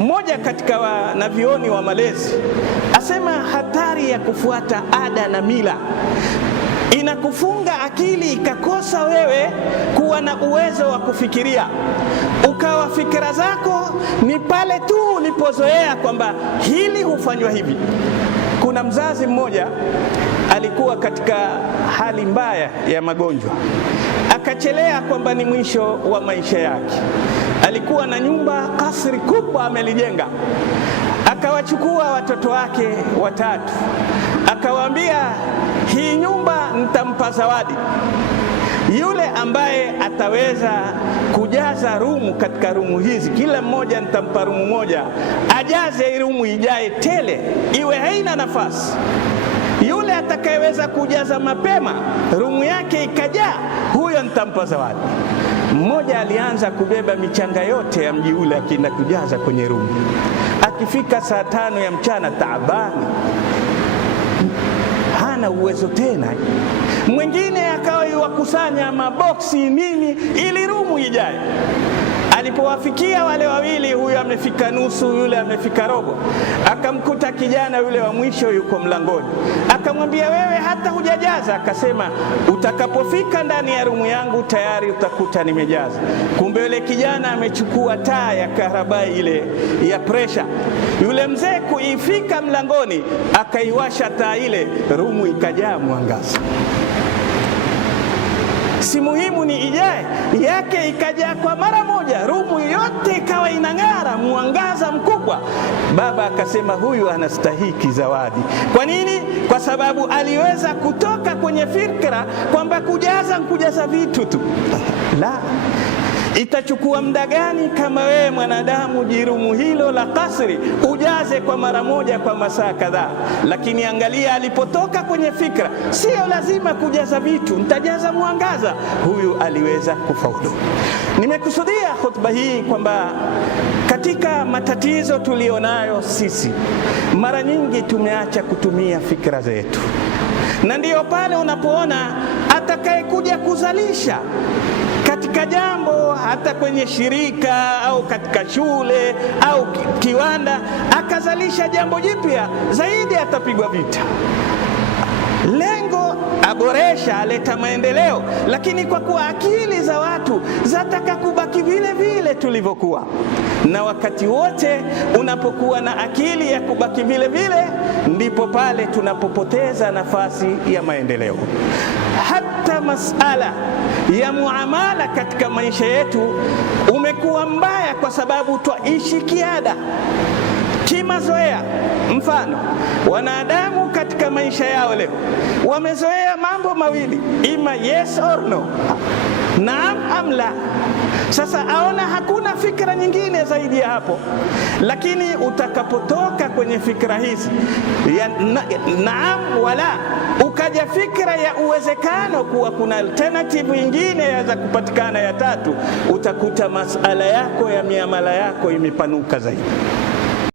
Mmoja katika wanavyuoni wa malezi asema hatari ya kufuata ada na mila inakufunga akili, ikakosa wewe kuwa na uwezo wa kufikiria, ukawa fikira zako ni pale tu ulipozoea kwamba hili hufanywa hivi. Kuna mzazi mmoja alikuwa katika hali mbaya ya magonjwa, akachelea kwamba ni mwisho wa maisha yake. Alikuwa na nyumba, kasri kubwa amelijenga. Akawachukua watoto wake watatu, akawaambia, hii nyumba nitampa zawadi yule ambaye ataweza kujaza rumu katika rumu hizi, kila mmoja nitampa rumu moja, ajaze rumu ijae tele, iwe haina nafasi. Yule atakayeweza kujaza mapema rumu yake ikajaa, huyo nitampa zawadi. Mmoja alianza kubeba michanga yote ya mji ule akienda kujaza kwenye rumu. Akifika saa 5 ya mchana, taabani, hana uwezo tena. Mwingine akawa yuwakusanya maboksi nini ili rumu ijae. Alipowafikia wale wawili, huyu amefika nusu, yule amefika robo, akamkuta kijana yule wa mwisho yuko mlangoni. Akamwambia, wewe hata hujajaza? Akasema, utakapofika ndani ya rumu yangu tayari utakuta nimejaza. Kumbe yule kijana amechukua taa ya karabai ile ya presha. Yule mzee kuifika mlangoni akaiwasha taa ile, rumu ikajaa mwangaza. Si muhimu ni ijae yake, ikajaa kwa mara moja, rumu yote ikawa inang'ara, mwangaza mkubwa. Baba akasema, huyu anastahiki zawadi. Kwa nini? Kwa sababu aliweza kutoka kwenye fikra kwamba kujaza vitu tu. La, itachukua muda gani kama wewe mwanadamu jirumu hilo la kasri ujaze kwa mara moja kwa masaa kadhaa? Lakini angalia, alipotoka kwenye fikra, sio lazima kujaza vitu, nitajaza mwangaza. Huyu aliweza kufaulu. Nimekusudia hotuba hii kwamba katika matatizo tulionayo sisi, mara nyingi tumeacha kutumia fikra zetu, na ndiyo pale unapoona atakayekuja kuzalisha katika jambo, hata kwenye shirika au katika shule au kiwanda, akazalisha jambo jipya zaidi, atapigwa vita. Lengo aboresha, aleta maendeleo, lakini kwa kuwa akili za watu zataka kubaki vile vile tulivyokuwa. Na wakati wote unapokuwa na akili ya kubaki vile vile, ndipo pale tunapopoteza nafasi ya maendeleo. Hata masala ya muamala katika maisha yetu umekuwa mbaya kwa sababu twaishi kiada, kimazoea. Mfano, wanadamu katika maisha yao leo wamezoea mambo mawili, ima yes or no, naam am la. Sasa aona hakuna fikra nyingine zaidi ya hapo. Lakini utakapotoka kwenye fikra hizi ya naam wala, ukaja fikra ya uwezekano kuwa kuna alternative nyingine yaweza kupatikana ya tatu, utakuta masala yako ya miamala yako imepanuka zaidi.